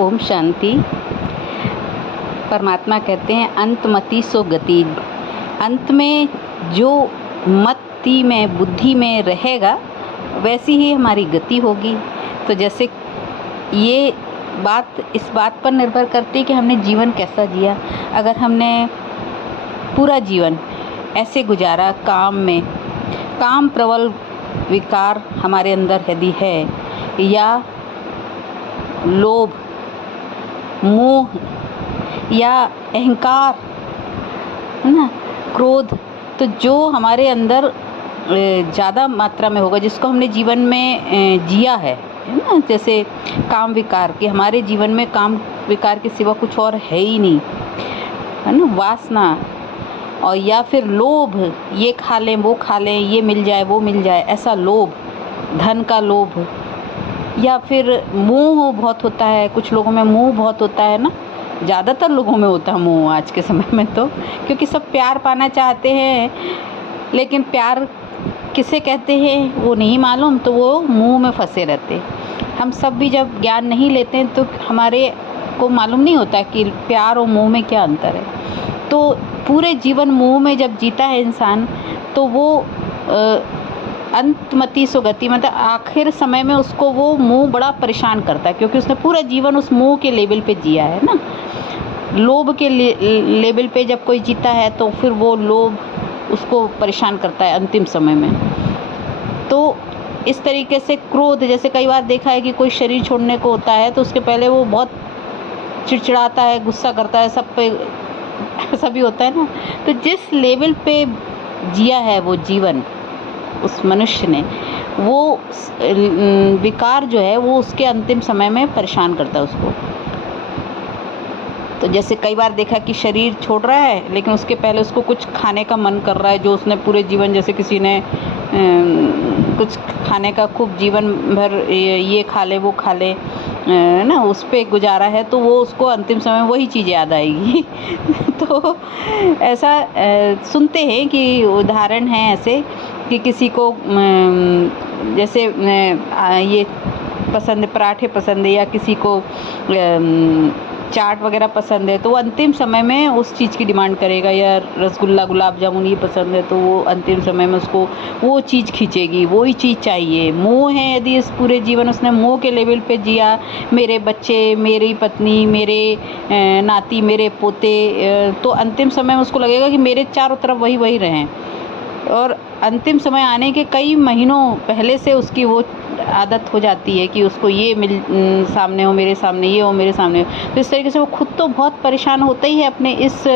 ओम शांति। परमात्मा कहते हैं अंतमति सो गति। अंत में जो मति में बुद्धि में रहेगा वैसी ही हमारी गति होगी। तो जैसे ये बात इस बात पर निर्भर करती है कि हमने जीवन कैसा जिया। अगर हमने पूरा जीवन ऐसे गुजारा काम में, काम प्रबल विकार हमारे अंदर यदि है, या लोभ, मोह या अहंकार, है ना, क्रोध, तो जो हमारे अंदर ज़्यादा मात्रा में होगा, जिसको हमने जीवन में जिया है ना, जैसे काम विकार कि हमारे जीवन में काम विकार के सिवा कुछ और है ही नहीं, है ना, वासना, और या फिर लोभ, ये खा लें वो खा लें, ये मिल जाए वो मिल जाए, ऐसा लोभ, धन का लोभ, या फिर मोह बहुत होता है। कुछ लोगों में मोह बहुत होता है ना, ज़्यादातर लोगों में होता है मोह आज के समय में, तो क्योंकि सब प्यार पाना चाहते हैं, लेकिन प्यार किसे कहते हैं वो नहीं मालूम, तो वो मोह में फंसे रहते। हम सब भी जब ज्ञान नहीं लेते हैं तो हमारे को मालूम नहीं होता कि प्यार और मोह में क्या अंतर है। तो पूरे जीवन मोह में जब जीता है इंसान, तो वो अंतमति सो गति, मतलब आखिर समय में उसको वो मोह बड़ा परेशान करता है, क्योंकि उसने पूरा जीवन उस मोह के लेवल पे जिया है ना। लोभ के लेवल पे जब कोई जीता है तो फिर वो लोभ उसको परेशान करता है अंतिम समय में। तो इस तरीके से क्रोध, जैसे कई बार देखा है कि कोई शरीर छोड़ने को होता है तो उसके पहले वो बहुत चिड़चिड़ाता है, गुस्सा करता है, सब पे ऐसा भी होता है ना। तो जिस लेवल पे जिया है वो जीवन उस मनुष्य ने, वो विकार जो है वो उसके अंतिम समय में परेशान करता है उसको। तो जैसे कई बार देखा कि शरीर छोड़ रहा है लेकिन उसके पहले उसको कुछ खाने का मन कर रहा है, जो उसने पूरे जीवन, जैसे किसी ने कुछ खाने का खूब जीवन भर ये खा ले वो खा ले ना, उस पर गुजारा है, तो वो उसको अंतिम समय वही चीज़ याद आएगी। तो ऐसा सुनते हैं कि उदाहरण हैं ऐसे कि किसी को जैसे ये पसंद, पराठे पसंद है, या किसी को चाट वगैरह पसंद है, तो वो अंतिम समय में उस चीज़ की डिमांड करेगा, या रसगुल्ला, गुलाब जामुन ये पसंद है, तो वो अंतिम समय में उसको वो चीज़ खींचेगी, वही चीज़ चाहिए। मोह है, यदि इस पूरे जीवन उसने मोह के लेवल पे जिया, मेरे बच्चे, मेरी पत्नी, मेरे नाती, मेरे पोते, तो अंतिम समय में उसको लगेगा कि मेरे चारों तरफ वही वही रहें। और अंतिम समय आने के कई महीनों पहले से उसकी वो आदत हो जाती है कि उसको ये सामने हो, मेरे सामने ये हो, मेरे सामने हो। तो इस तरीके से वो खुद तो बहुत परेशान होता ही है अपने इस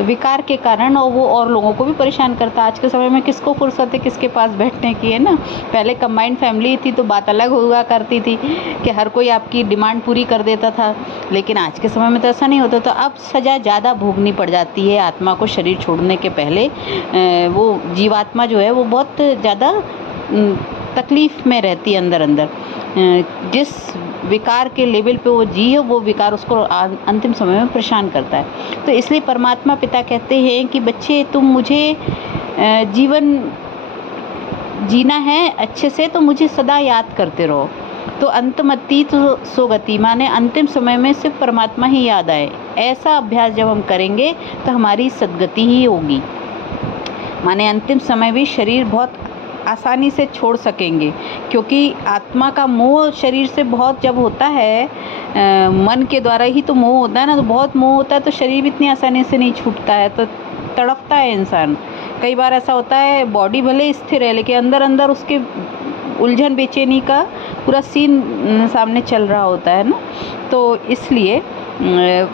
विकार के कारण, और वो और लोगों को भी परेशान करता है। आज के समय में किसको फुर्सत है किसके पास बैठने की, है ना। पहले कंबाइंड फैमिली थी तो बात अलग हुआ करती थी कि हर कोई आपकी डिमांड पूरी कर देता था, लेकिन आज के समय में तो ऐसा नहीं होता। तो अब सज़ा ज़्यादा भोगनी पड़ जाती है आत्मा को शरीर छोड़ने के पहले। वो जीवात्मा जो है वो बहुत ज़्यादा तकलीफ़ में रहती है अंदर अंदर। जिस विकार के लेवल पे वो जी है, वो विकार उसको अंतिम समय में परेशान करता है। तो इसलिए परमात्मा पिता कहते हैं कि बच्चे, तुम मुझे जीवन जीना है अच्छे से, तो मुझे सदा याद करते रहो। तो अंतमति तो सो गति, माने अंतिम समय में सिर्फ परमात्मा ही याद आए। ऐसा अभ्यास जब हम करेंगे तो हमारी सद्गति ही होगी। माने अंतिम समय भी शरीर बहुत आसानी से छोड़ सकेंगे, क्योंकि आत्मा का मोह शरीर से बहुत जब होता है, मन के द्वारा ही तो मोह होता है ना, तो बहुत मोह होता है, तो शरीर भी इतनी आसानी से नहीं छूटता है, तो तड़पता है इंसान। कई बार ऐसा होता है बॉडी भले स्थिर है लेकिन अंदर अंदर उसके उलझन बेचैनी का पूरा सीन सामने चल रहा होता है ना। तो इसलिए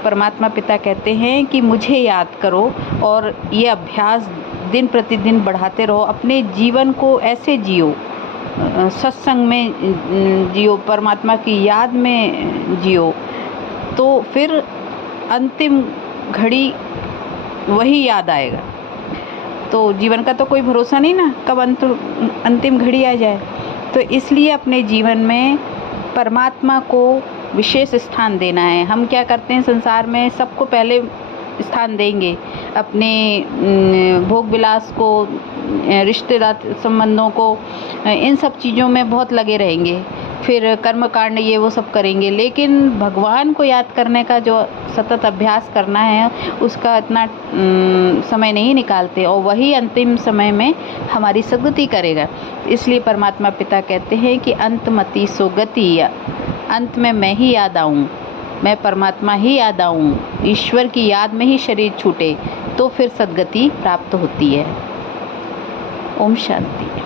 परमात्मा पिता कहते हैं कि मुझे याद करो और ये अभ्यास दिन प्रतिदिन बढ़ाते रहो। अपने जीवन को ऐसे जियो, सत्संग में जियो, परमात्मा की याद में जियो, तो फिर अंतिम घड़ी वही याद आएगा। तो जीवन का तो कोई भरोसा नहीं ना, कब अंतिम घड़ी आ जाए। तो इसलिए अपने जीवन में परमात्मा को विशेष स्थान देना है। हम क्या करते हैं संसार में, सबको पहले स्थान देंगे, अपने भोग विलास को, रिश्तेदार संबंधों को, इन सब चीज़ों में बहुत लगे रहेंगे। फिर कर्म कांड ये वो सब करेंगे, लेकिन भगवान को याद करने का जो सतत अभ्यास करना है उसका इतना समय नहीं निकालते, और वही अंतिम समय में हमारी सद्गति करेगा। इसलिए परमात्मा पिता कहते हैं कि अंतमति सोगति, अंत में मैं ही याद आऊँ, मैं परमात्मा ही याद आऊँ, ईश्वर की याद में ही शरीर छूटे तो फिर सद्गति प्राप्त होती है। ओम शांति।